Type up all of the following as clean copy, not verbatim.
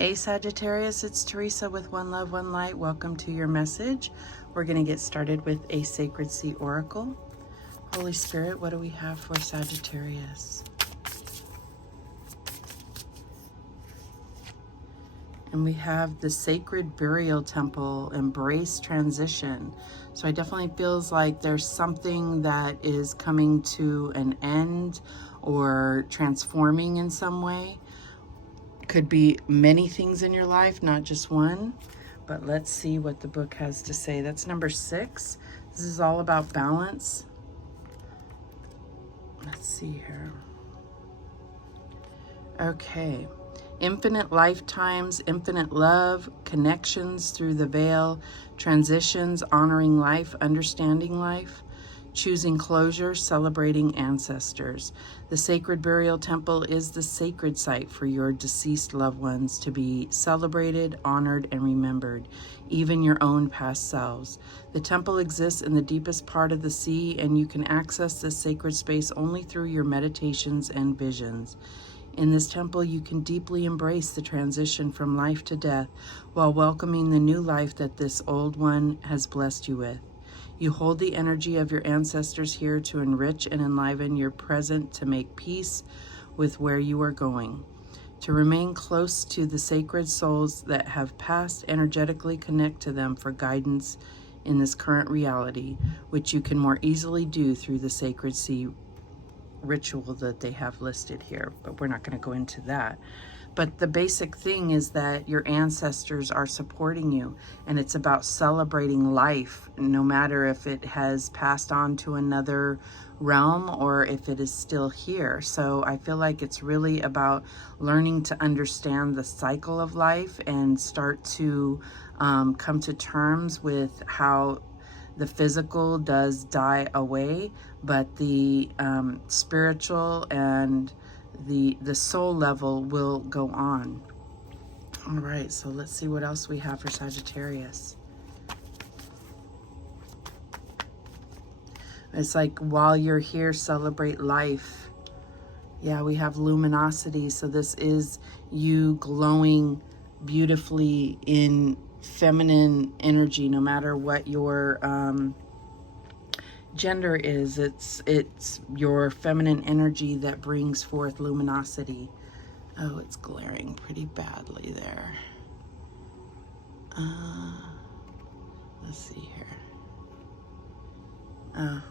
Hey Sagittarius, it's Teresa with One Love, One Light. Welcome to your message. We're going to get started with a Sacred Sea Oracle. Holy Spirit, what do we have for Sagittarius? And we have the Sacred Burial Temple, Embrace Transition. So it definitely feels like there's something that is coming to an end or transforming in some way. Could be many things in your life, not just one. But let's see what the book has to say. That's number 6. This is all about balance. Let's see here. Okay. Infinite lifetimes, infinite love, connections through the veil, transitions, honoring life, understanding life, choosing closure, celebrating ancestors. The Sacred Burial Temple is the sacred site for your deceased loved ones to be celebrated, honored, and remembered, even your own past selves. The temple exists in the deepest part of the sea, and you can access this sacred space only through your meditations and visions. In this temple, you can deeply embrace the transition from life to death while welcoming the new life that this old one has blessed you with. You hold the energy of your ancestors here to enrich and enliven your present, to make peace with where you are going. To remain close to the sacred souls that have passed, energetically connect to them for guidance in this current reality, which you can more easily do through the Sacred Sea ritual that they have listed here, but we're not going to go into that. But the basic thing is that your ancestors are supporting you, and it's about celebrating life, no matter if it has passed on to another realm or if it is still here. So I feel like it's really about learning to understand the cycle of life and start to come to terms with how the physical does die away, but the spiritual and the soul level will go on. All right, so let's see what else we have for Sagittarius. It's like, while you're here, celebrate life. Yeah, we have luminosity, so this is you glowing beautifully in feminine energy, no matter what your gender is. It's your feminine energy that brings forth luminosity. Oh, it's glaring pretty badly there. Let's see here.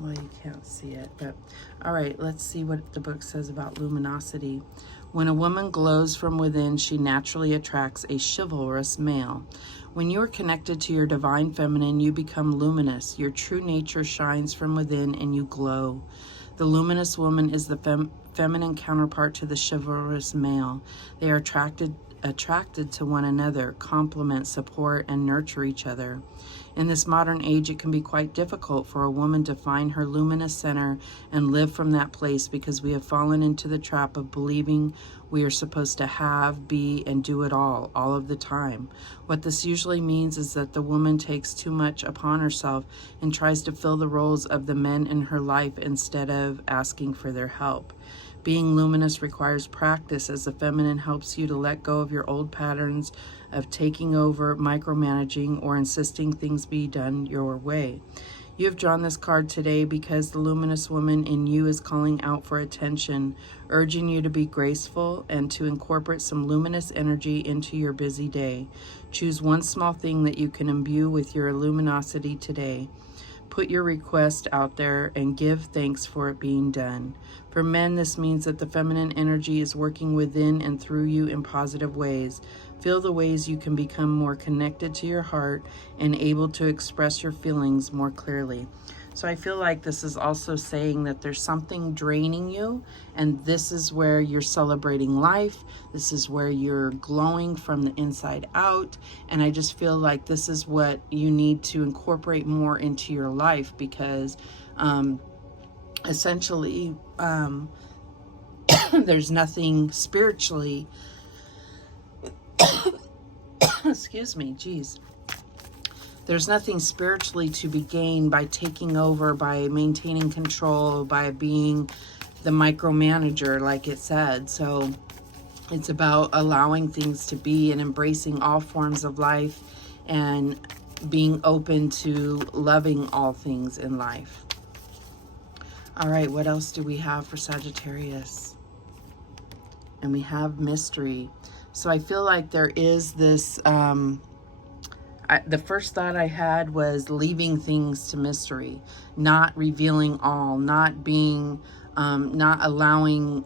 Well, you can't see it, but all right, let's see what the book says about luminosity. When a woman glows from within, she naturally attracts a chivalrous male. When you are connected to your divine feminine, you become luminous. Your true nature shines from within and you glow. The luminous woman is the feminine counterpart to the chivalrous male. They are attracted to one another, complement, support, and nurture each other. In this modern age, it can be quite difficult for a woman to find her luminous center and live from that place, because we have fallen into the trap of believing we are supposed to have, be, and do it all of the time. What this usually means is that the woman takes too much upon herself and tries to fill the roles of the men in her life instead of asking for their help. Being luminous requires practice, as the feminine helps you to let go of your old patterns of taking over, micromanaging, or insisting things be done your way. You have drawn this card today because the luminous woman in you is calling out for attention, urging you to be graceful and to incorporate some luminous energy into your busy day. Choose one small thing that you can imbue with your luminosity today. Put your request out there and give thanks for it being done. For men, this means that the feminine energy is working within and through you in positive ways. Feel the ways you can become more connected to your heart and able to express your feelings more clearly. So I feel like this is also saying that there's something draining you, and this is where you're celebrating life. This is where you're glowing from the inside out. And I just feel like this is what you need to incorporate more into your life, because essentially there's nothing spiritually excuse me, geez. There's nothing spiritually to be gained by taking over, by maintaining control, by being the micromanager, like it said. So It's about allowing things to be and embracing all forms of life and being open to loving all things in life. All right, what else do we have for Sagittarius? And we have mystery. So I feel like there is this, the first thought I had was leaving things to mystery, not revealing all, not being, not allowing,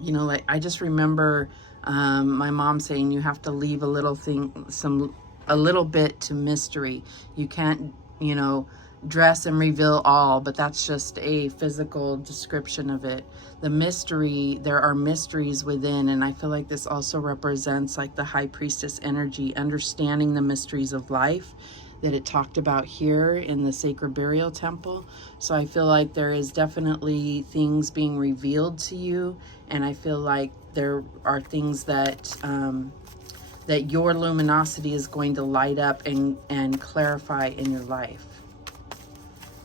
you know, like I just remember my mom saying you have to leave a little thing, a little bit to mystery. You can't, you know, dress and reveal all, but that's just a physical description of it. The mystery, there are mysteries within, and I feel like this also represents like the high priestess energy, understanding the mysteries of life that it talked about here in the sacred burial temple. So I feel like there is definitely things being revealed to you, and I feel like there are things that that your luminosity is going to light up and clarify in your life.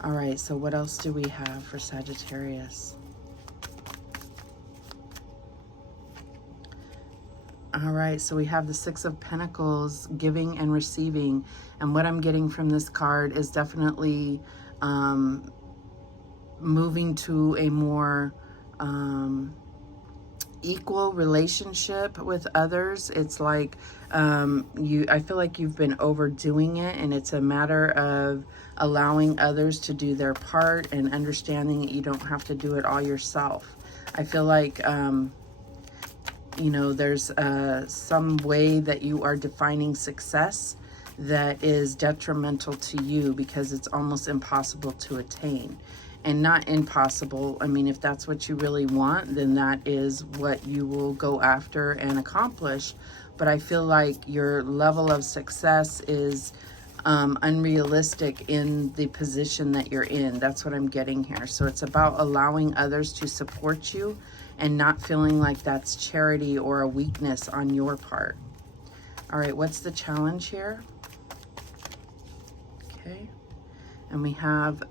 All right, so what else do we have for Sagittarius? All right, so we have the Six of Pentacles, giving and receiving. And what I'm getting from this card is definitely moving to a more equal relationship with others. It's like I feel like you've been overdoing it, and it's a matter of allowing others to do their part and understanding that you don't have to do it all yourself. I feel like you know, there's some way that you are defining success that is detrimental to you because it's almost impossible to attain. And not impossible, I mean, if that's what you really want, then that is what you will go after and accomplish. But I feel like your level of success is unrealistic in the position that you're in. That's what I'm getting here. So it's about allowing others to support you and not feeling like that's charity or a weakness on your part. All right, what's the challenge here? Okay, and we have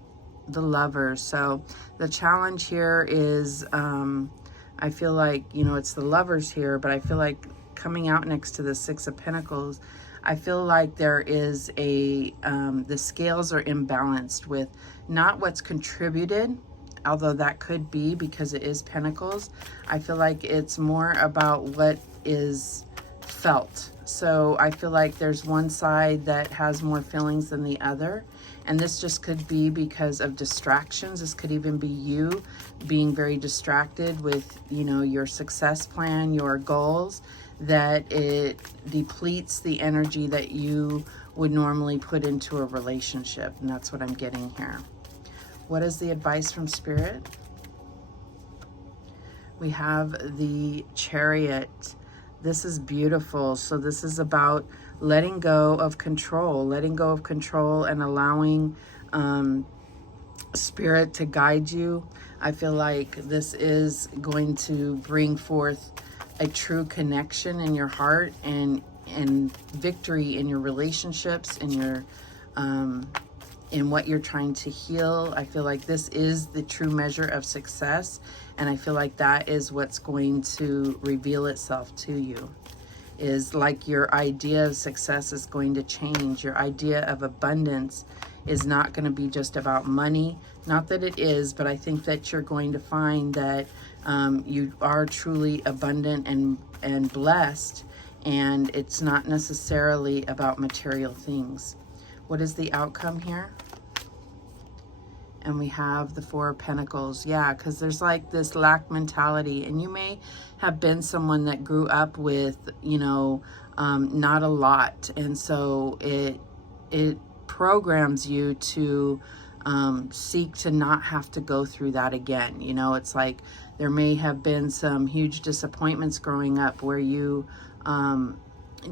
the Lovers. So the challenge here is, I feel like, you know, it's the Lovers here, but I feel like coming out next to the Six of Pentacles, I feel like there is a, the scales are imbalanced with not what's contributed, although that could be because it is Pentacles. I feel like it's more about what is felt. So I feel like there's one side that has more feelings than the other. And this just could be because of distractions. This could even be you being very distracted with, you know, your success plan, your goals, that it depletes the energy that you would normally put into a relationship. And that's what I'm getting here. What is the advice from Spirit? We have the Chariot. This is beautiful. So this is about letting go of control and allowing Spirit to guide you. I feel like this is going to bring forth a true connection in your heart and victory in your relationships, in your in what you're trying to heal. I feel like this is the true measure of success, and I feel like that is what's going to reveal itself to you. Is like your idea of success is going to change. Your idea of abundance is not going to be just about money. Not that it is, but I think that you're going to find that you are truly abundant and blessed, and it's not necessarily about material things. What is the outcome here? And we have the Four of Pentacles. Yeah, because there's like this lack mentality, and you may have been someone that grew up with, you know, not a lot, and so it programs you to seek to not have to go through that again. You know, it's like there may have been some huge disappointments growing up where you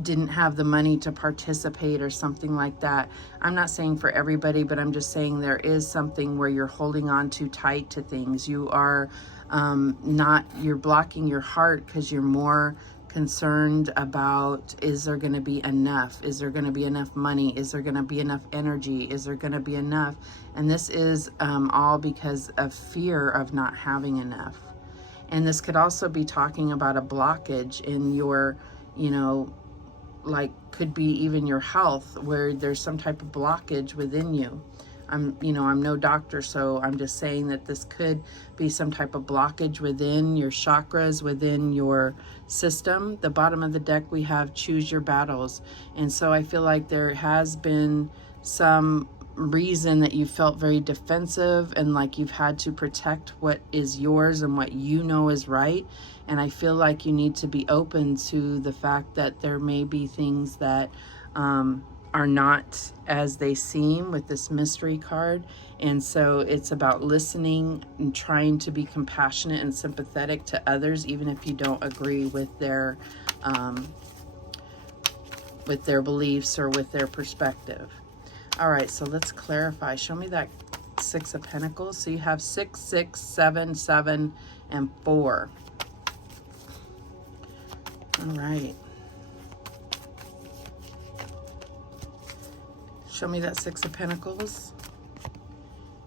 didn't have the money to participate or something like that. I'm not saying for everybody, but I'm just saying there is something where you're holding on too tight to things. You are you're blocking your heart because you're more concerned about, is there going to be enough? Is there going to be enough money? Is there going to be enough energy? Is there going to be enough? And this is all because of fear of not having enough. And this could also be talking about a blockage in your, you know, like could be even your health, where there's some type of blockage within you. I'm no doctor, so I'm just saying that this could be some type of blockage within your chakras, within your system. The bottom of the deck, we have choose your battles. And so I feel like there has been some reason that you felt very defensive and like you've had to protect what is yours and what you know is right. And I feel like you need to be open to the fact that there may be things that are not as they seem with this mystery card. And so it's about listening and trying to be compassionate and sympathetic to others, even if you don't agree with their beliefs or with their perspective. All right, so let's clarify. Show me that Six of Pentacles. So you have 6, 6, 7, 7, and 4. All right. Show me that Six of Pentacles.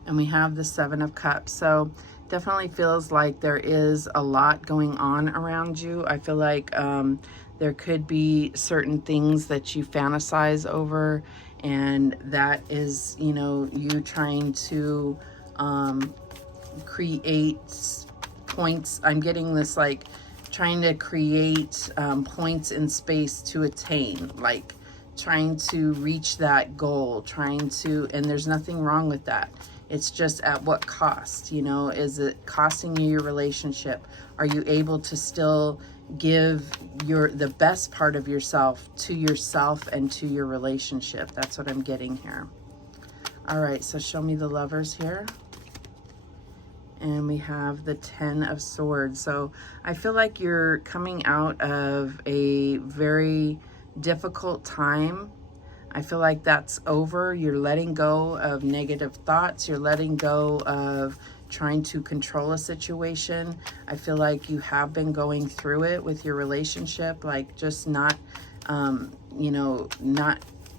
And we have the Seven of Cups. So definitely feels like there is a lot going on around you. I feel like there could be certain things that you fantasize over, and that is, you know, you trying to create points. I'm getting this like trying to create points in space to attain, like trying to reach that goal, and there's nothing wrong with that. It's just at what cost, you know? Is it costing you your relationship? Are you able to still give the best part of yourself and to your relationship? That's what I'm getting here. All right, so show me the Lovers here. And we have the 10 of Swords. So I feel like you're coming out of a very difficult time. I feel like that's over. You're letting go of negative thoughts. You're letting go of trying to control a situation. I feel like you have been going through it with your relationship, like just not, you know,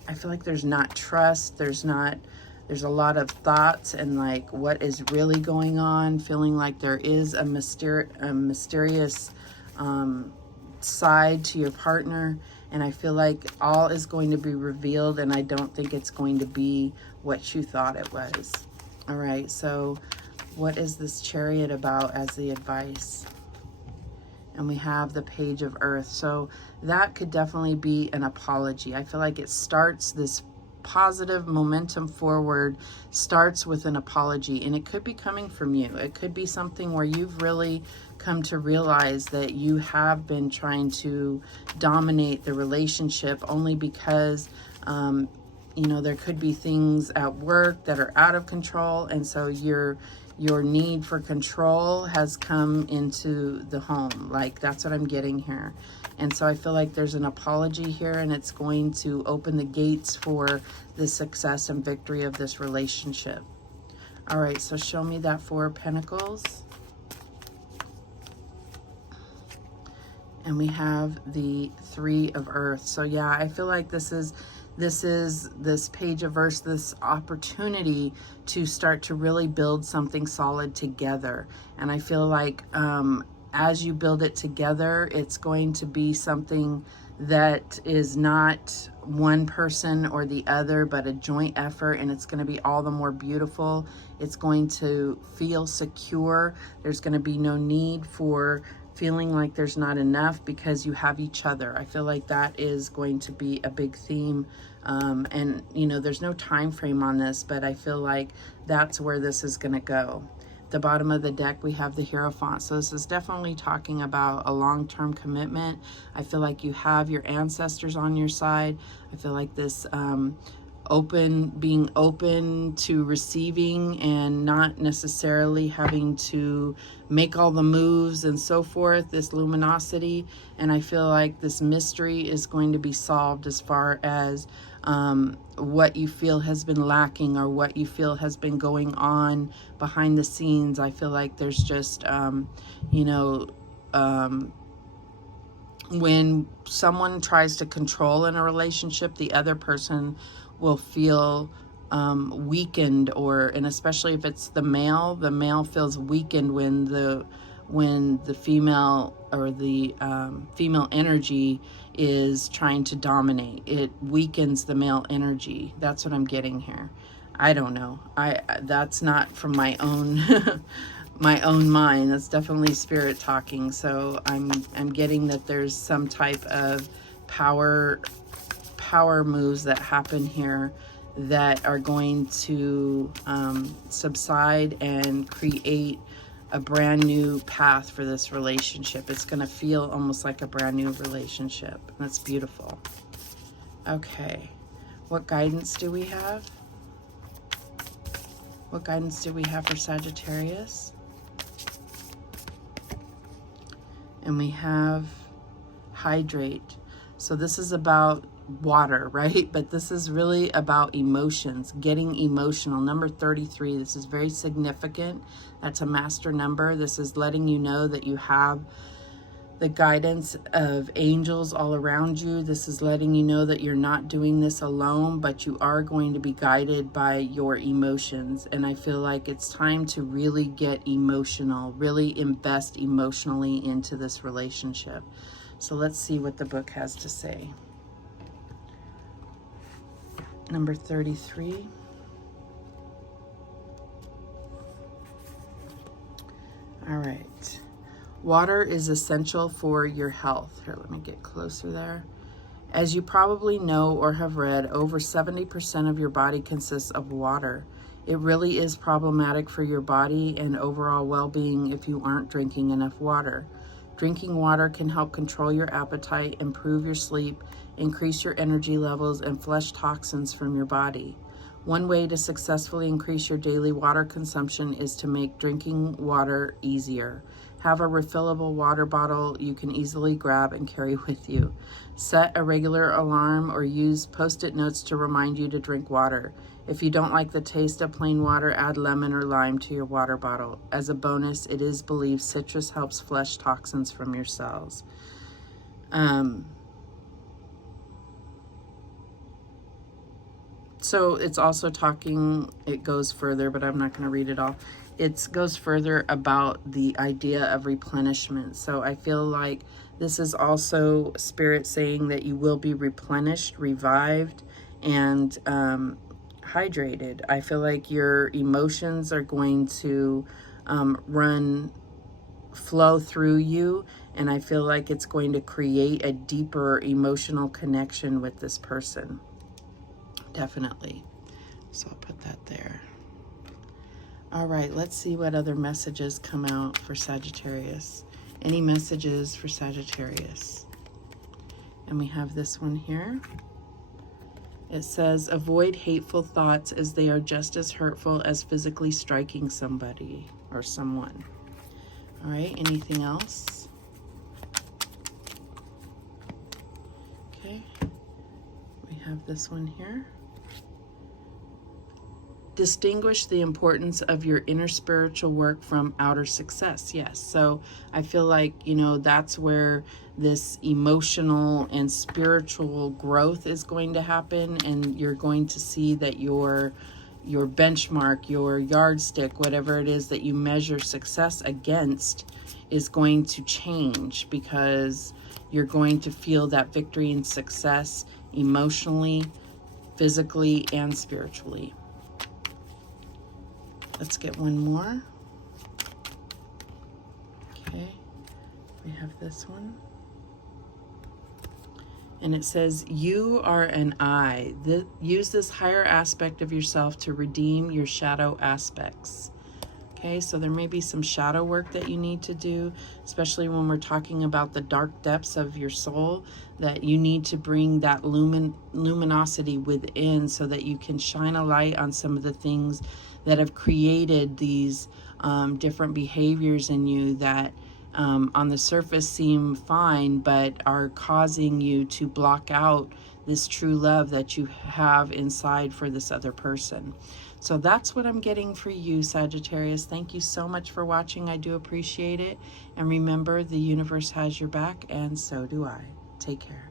I feel like there's not trust. There's a lot of thoughts and like what is really going on, feeling like there is a mysterious side to your partner. And I feel like all is going to be revealed, and I don't think it's going to be what you thought it was. All right, so what is this Chariot about as the advice? And we have the Page of Earth. So that could definitely be an apology. I feel like it starts this positive momentum forward, starts with an apology, and it could be coming from you. It could be something where you've really come to realize that you have been trying to dominate the relationship only because you know, there could be things at work that are out of control, and so your need for control has come into the home. Like, that's what I'm getting here. And so I feel like there's an apology here, and it's going to open the gates for the success and victory of this relationship. All right, so show me that Four of Pentacles. And we have the Three of Earth. So yeah, I feel like this Page of Earth, this opportunity to start to really build something solid together. And I feel like as you build it together, it's going to be something that is not one person or the other, but a joint effort, and it's going to be all the more beautiful. It's going to feel secure. There's going to be no need for feeling like there's not enough because you have each other. I feel like that is going to be a big theme. And you know, there's no time frame on this, but I feel like that's where this is going to go. The bottom of the deck, we have the Hierophant. So this is definitely talking about a long-term commitment. I feel like you have your ancestors on your side. I feel like this being open to receiving and not necessarily having to make all the moves and so forth, this luminosity. And I feel like this mystery is going to be solved as far as what you feel has been lacking or what you feel has been going on behind the scenes. I feel like there's just, you know, when someone tries to control in a relationship, the other person will feel weakened, and especially if it's the male feels weakened when when the female or the female energy is trying to dominate. It weakens the male energy. That's what I'm getting here. I don't know. That's not from my own my own mind. That's definitely spirit talking. So I'm getting that there's some type of power moves that happen here that are going to subside and create a brand new path for this relationship. It's going to feel almost like a brand new relationship. That's beautiful. Okay, what guidance do we have? What guidance do we have for Sagittarius? And we have hydrate. So this is about water, right? But this is really about emotions, getting emotional. Number 33, this is very significant. That's a master number. This is letting you know that you have the guidance of angels all around you. This is letting you know that you're not doing this alone, but you are going to be guided by your emotions. And I feel like it's time to really get emotional, really invest emotionally into this relationship. So let's see what the book has to say. Number 33. All right. Water is essential for your health. Here, let me get closer there. As you probably know or have read, over 70% of your body consists of water. It really is problematic for your body and overall well-being if you aren't drinking enough water. Drinking water can help control your appetite, improve your sleep, increase your energy levels, and flush toxins from your body. One way to successfully increase your daily water consumption is to make drinking water easier. Have a refillable water bottle you can easily grab and carry with you. Set a regular alarm or use Post-it notes to remind you to drink water. If you don't like the taste of plain water, add lemon or lime to your water bottle. As a bonus, it is believed citrus helps flush toxins from your cells. So it's also talking, it goes further, but I'm not going to read it all. It goes further about the idea of replenishment. So I feel like this is also Spirit saying that you will be replenished, revived, and hydrated. I feel like your emotions are going to flow through you, and I feel like it's going to create a deeper emotional connection with this person. Definitely. So I'll put that there. All right, let's see what other messages come out for Sagittarius. Any messages for Sagittarius? And we have this one here. It says, avoid hateful thoughts as they are just as hurtful as physically striking somebody or someone. All right, anything else? Okay, we have this one here. Distinguish the importance of your inner spiritual work from outer success. Yes, so I feel like, you know, that's where this emotional and spiritual growth is going to happen, and you're going to see that your benchmark, your yardstick, whatever it is that you measure success against is going to change, because you're going to feel that victory and success emotionally, physically, and spiritually. Let's get one more. Okay, we have this one. And it says, you are an I. Use this higher aspect of yourself to redeem your shadow aspects. Okay, so there may be some shadow work that you need to do, especially when we're talking about the dark depths of your soul, that you need to bring that luminosity within so that you can shine a light on some of the things that have created these different behaviors in you that on the surface seem fine, but are causing you to block out this true love that you have inside for this other person. So that's what I'm getting for you, Sagittarius. Thank you so much for watching. I do appreciate it. And remember, the universe has your back, and so do I. Take care.